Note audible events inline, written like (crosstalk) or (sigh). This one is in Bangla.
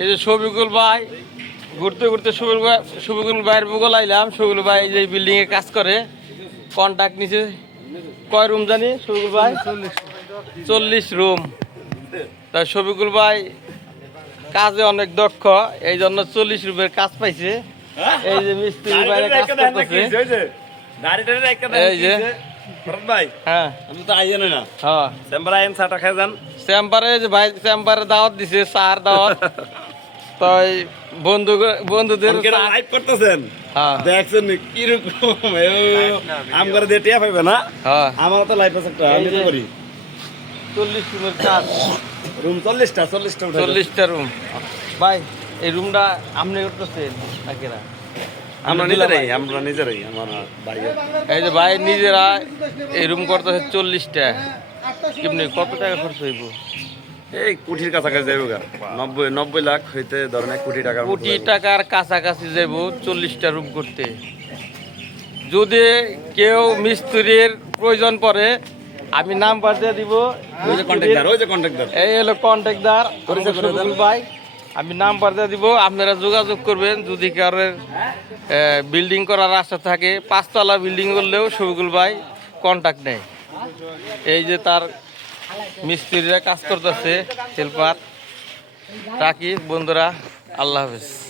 এই যে শফিকুল ভাই ঘুরতে ঘুরতে শফিকুল ভাই শফিকুল ভাইয়ের বুগল আইলাম শফিকুল ভাই যে বিল্ডিং এ কাজ করে কন্ট্যাক্ট নিচে কয় রুম জানি শফিকুল ভাই? চল্লিশ রুম তা শফিকুল ভাই কাজে অনেক দক্ষ এই জন্য চল্লিশ রুমের কাজ পাইছে। এই যে মিস্ত্রি বাইরে কাজ করতেছে। এই যে। ভাই হ্যাঁ। আমি তো আইয়ে না। হ্যাঁ। চেম্বার আইন চাটা খাই যান। চেম্বারে ভাই চেম্বারে দাওয়াত দিছে চার দাওয়াত। (laughs) তো বন্ধু বন্ধুদের চা- লাইভ করতেছেন। হ্যাঁ। দেখছেন কীরকম? আম করে দিয়ে টিয়া পাইবে না? আমার তো আছে একটা আমি করি। চল্লিশ রুমের কাজ রুম চল্লিশটা চল্লিশটা চল্লিশটা রুম। ভাই এই রুমটা আপনি করতেছেন আমরা নিজেরাই আমরা নিজেরাই আমার ভাই। এই যে ভাই নিজেরা এই রুম করতেছে চল্লিশটা। কেমনি কত টাকা খরচ হইব? এই কোটির কাছাকাছি যাইব গা। নব্বই নব্বই লাখ হইতে ধরেন এক কোটি টাকা কোটি টাকার কাছাকাছি যাব চল্লিশটা রুম করতে। যদি কেউ মিস্ত্রির প্রয়োজন পড়ে আমি নাম্বার দিয়ে দিব। ওই যে কন্ট্রাক্টর ওই যে কন্ট্রাক্টর এই হলো কন্ট্যাক্টদার ভাই। আমি নাম্বার দিয়ে দিব, আপনারা যোগাযোগ করবেন, যদি কারোর বিল্ডিং করার আশা থাকে, পাঁচতলা বিল্ডিং করলেও শফিকুল ভাই কন্ট্যাক্ট নেই এই যে তার মিস্ত্রিরা কাজ করতেছে, হেল্পার। রাখি বন্ধুরা, আল্লাহ হাফেজ।